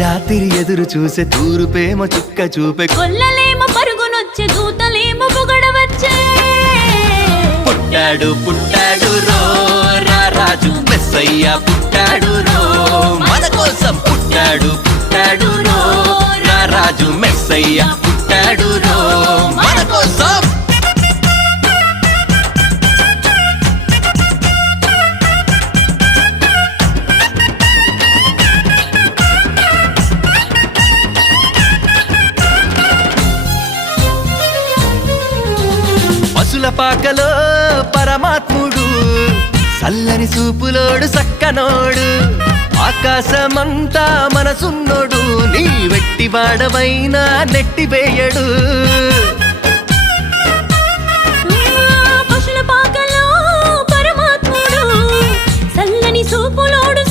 రాత్రి ఎదురు చూసే తూరుపేమో చుక్క చూపే కొల్లలేమో పరుగునొచ్చే దూతలేమో పొగడవచ్చే పుట్టాడు పుట్టాడు రో రారాజు మెస్సయ్య పుట్టాడు రో మన కోసం పుట్టాడు పుట్టాడు రో రారాజు మెస్సయ్య పుట్టాడు రో మన కోసం పశుల పాకలో పరమాత్ముడు చల్లని చూపులోడు సక్కనోడు ఆకాశమంతా మనసున్నోడు నీ వెట్టి వాడవైనా నెట్టివేయడు పశుల పాకలో పరమాత్ముడు చల్లని చూపులోడు